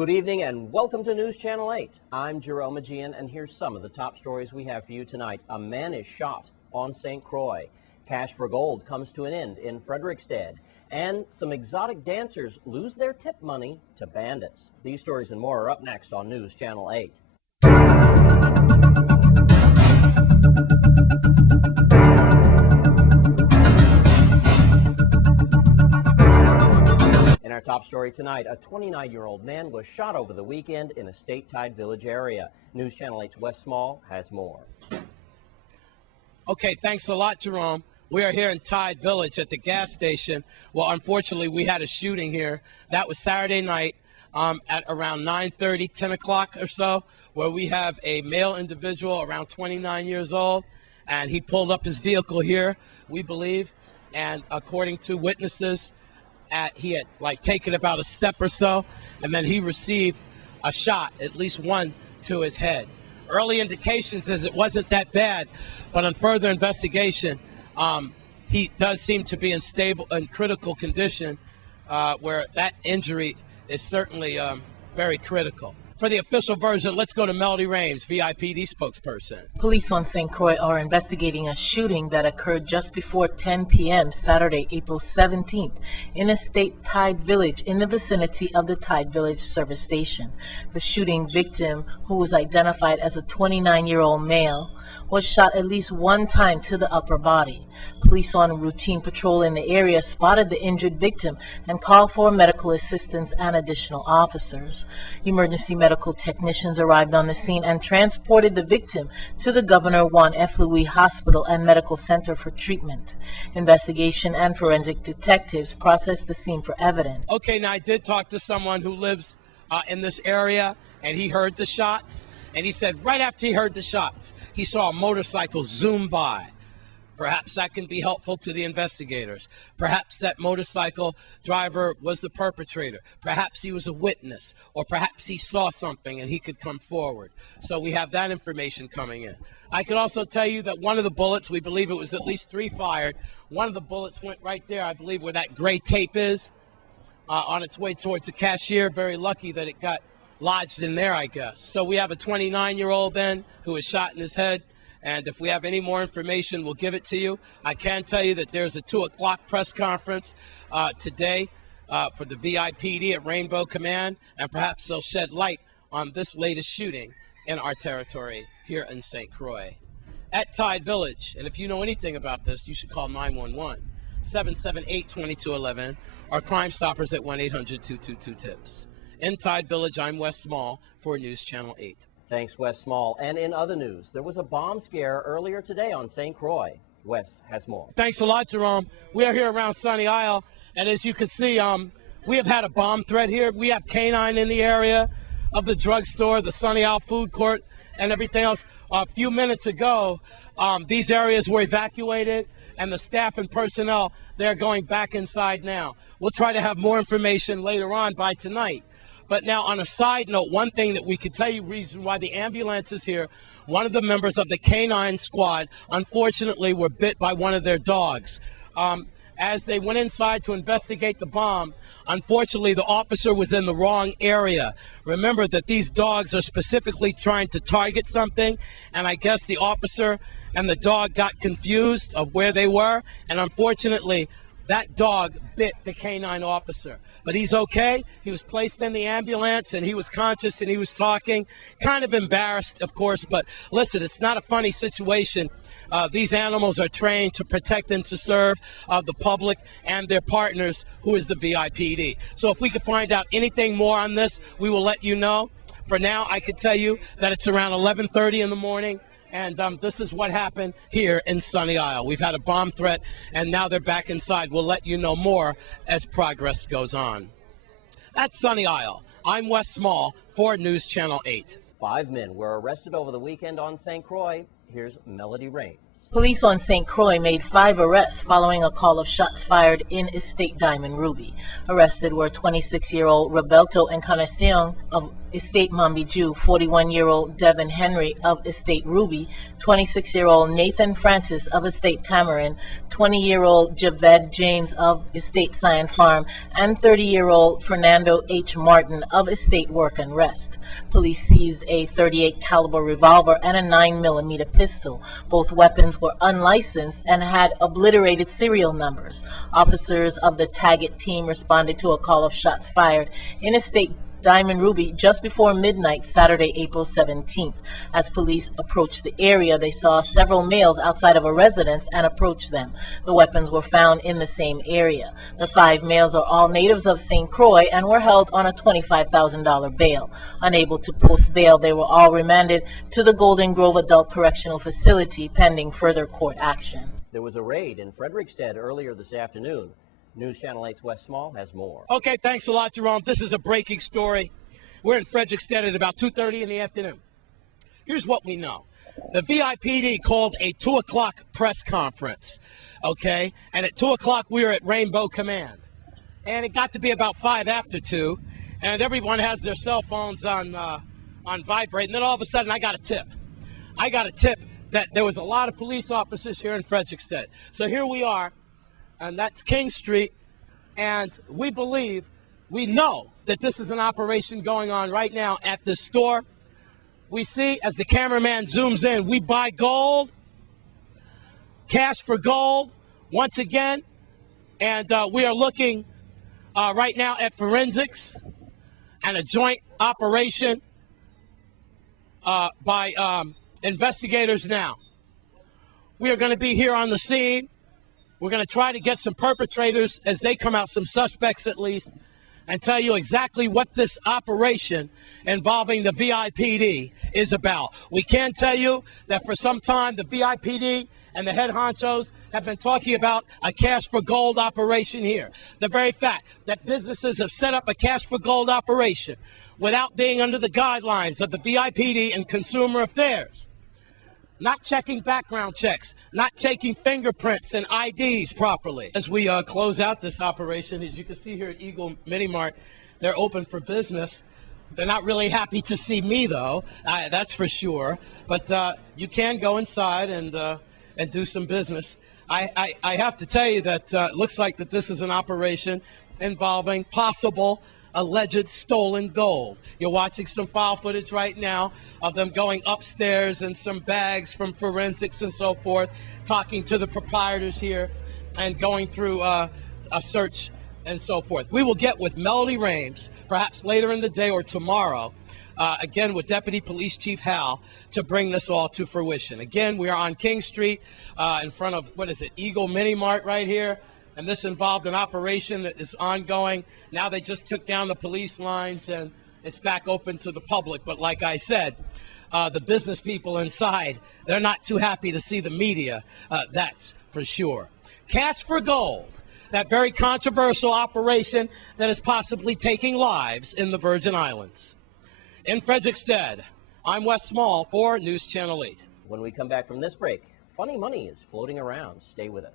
Good evening and welcome to News Channel 8. I'm Jerome Aegean, and here's some of the top stories we have for you tonight. A man is shot on St. Croix. Cash for Gold comes to an end in Frederickstead. And some exotic dancers lose their tip money to bandits. These stories and more are up next on News Channel 8. In our top story tonight, a 29-year-old man was shot over the weekend in a State-Tide Village area. News Channel 8's Wes Small has more. Okay, thanks a lot, Jerome. We are here in Tide Village at the gas station. Well, unfortunately, we had a shooting here. That was Saturday night at around 9:30, 10 o'clock or so, where we have a male individual around 29 years old, and he pulled up his vehicle here, we believe, and according to witnesses, he had taken about a step or so, and then he received a shot, at least one, to his head. Early indications is it wasn't that bad, but on further investigation, he does seem to be in stable and critical condition, where that injury is certainly very critical. For the official version, let's go to Melody Rames, VIPD spokesperson. Police on St. Croix are investigating a shooting that occurred just before 10 p.m. Saturday, April 17th, in a State-Tide Village in the vicinity of the Tide Village service station. The shooting victim, who was identified as a 29-year-old male, was shot at least one time to the upper body. Police on routine patrol in the area spotted the injured victim and called for medical assistance and additional officers. Emergency medical technicians arrived on the scene and transported the victim to the Governor Juan F. Louis Hospital and Medical Center for treatment. Investigation and forensic detectives processed the scene for evidence. Okay, now I did talk to someone who lives in this area, and he heard the shots, and he said right after he heard the shots, he saw a motorcycle zoom by. Perhaps that can be helpful to the investigators. Perhaps that motorcycle driver was the perpetrator. Perhaps he was a witness, or perhaps he saw something and he could come forward. So we have that information coming in. I could also tell you that one of the bullets, we believe it was at least 3 fired. One of the bullets went right there, I believe, where that gray tape is, on its way towards the cashier. Very lucky that it got lodged in there, I guess. So we have a 29-year-old then who was shot in his head, and if we have any more information, we'll give it to you. I can tell you that there's a 2 o'clock press conference today for the VIPD at Rainbow Command, and perhaps they'll shed light on this latest shooting in our territory here in St. Croix. At Tide Village, and if you know anything about this, you should call 911, 778-2211, or Crime Stoppers at 1-800-222-TIPS. In Tide Village, I'm Wes Small for News Channel 8. Thanks, Wes Small. And in other news, there was a bomb scare earlier today on St. Croix. Wes has more. Thanks a lot, Jerome. We are here around Sunny Isle, and as you can see, we have had a bomb threat here. We have canine in the area of the drugstore, the Sunny Isle food court, and everything else. A few minutes ago, these areas were evacuated, and the staff and personnel, they're going back inside now. We'll try to have more information later on by tonight. But now, on a side note, one thing that we could tell you, reason why the ambulance is here, one of the members of the canine squad, unfortunately, were bit by one of their dogs. As they went inside to investigate the bomb, unfortunately, the officer was in the wrong area. Remember that these dogs are specifically trying to target something, and I guess the officer and the dog got confused of where they were, and unfortunately, that dog bit the canine officer. But he's okay. He was placed in the ambulance, and he was conscious, and he was talking. Kind of embarrassed, of course, but listen, it's not a funny situation. These animals are trained to protect and to serve the public and their partners, who is the VIPD. So if we can find out anything more on this, we will let you know. For now, I can tell you that it's around 11:30 in the morning. And this is what happened here in Sunny Isle. We've had a bomb threat, and now they're back inside. We'll let you know more as progress goes on. That's Sunny Isle. I'm Wes Small for News Channel 8. 5 men were arrested over the weekend on St. Croix. Here's Melody Rames. Police on St. Croix made 5 arrests following a call of shots fired in Estate Diamond Ruby. Arrested were 26-year-old Roberto Encarnacion of Estate Mombi Jew, 41-year-old Devin Henry of Estate Ruby, 26-year-old Nathan Francis of Estate Tamarin, 20-year-old Javed James of Estate Scion Farm, and 30-year-old Fernando H. Martin of Estate Work and Rest. Police seized a .38 caliber revolver and a 9mm pistol. Both weapons were unlicensed and had obliterated serial numbers. Officers of the Taggett team responded to a call of shots fired in Estate Diamond Ruby just before midnight Saturday, April 17th. As police approached the area, they saw several males outside of a residence and approached them. The weapons were found in the same area. The 5 males are all natives of St. Croix and were held on a $25,000 bail. Unable to post bail, they were all remanded to the Golden Grove Adult Correctional Facility pending further court action. There was a raid in Frederickstead earlier this afternoon. News Channel 8's Wes Small has more. Okay, thanks a lot, Jerome. This is a breaking story. We're in Frederickstead at about 2:30 in the afternoon. Here's what we know. The VIPD called a 2 o'clock press conference, okay? And at 2 o'clock, we were at Rainbow Command. And it got to be about 5 after 2, and everyone has their cell phones on vibrate. And then all of a sudden, I got a tip. I got a tip that there was a lot of police officers here in Frederickstead. So here we are. And that's King Street, and we know that this is an operation going on right now at this store. We see, as the cameraman zooms in, we buy gold, cash for gold, once again, and we are looking right now at forensics and a joint operation by investigators now. We are going to be here on the scene. We're going to try to get some perpetrators as they come out, some suspects at least, and tell you exactly what this operation involving the VIPD is about. We can tell you that for some time the VIPD and the head honchos have been talking about a cash for gold operation here. The very fact that businesses have set up a cash for gold operation without being under the guidelines of the VIPD and Consumer Affairs, not checking background checks, not taking fingerprints and IDs properly. As we close out this operation, as you can see here at Eagle Mini Mart, they're open for business. They're not really happy to see me, though, that's for sure. But you can go inside and do some business. I have to tell you that it looks like that this is an operation involving possible alleged stolen gold. You're watching some file footage right now of them going upstairs in some bags from forensics and so forth, talking to the proprietors here and going through a search and so forth. We will get with Melody Rames, perhaps later in the day or tomorrow, again with Deputy Police Chief Hal, to bring this all to fruition. Again, we are on King Street in front of, Eagle Mini Mart right here. And this involved an operation that is ongoing. Now they just took down the police lines and it's back open to the public. But like I said, the business people inside, they're not too happy to see the media, that's for sure. Cash for gold, that very controversial operation that is possibly taking lives in the Virgin Islands. In Frederickstead, I'm Wes Small for News Channel 8. When we come back from this break, funny money is floating around. Stay with us.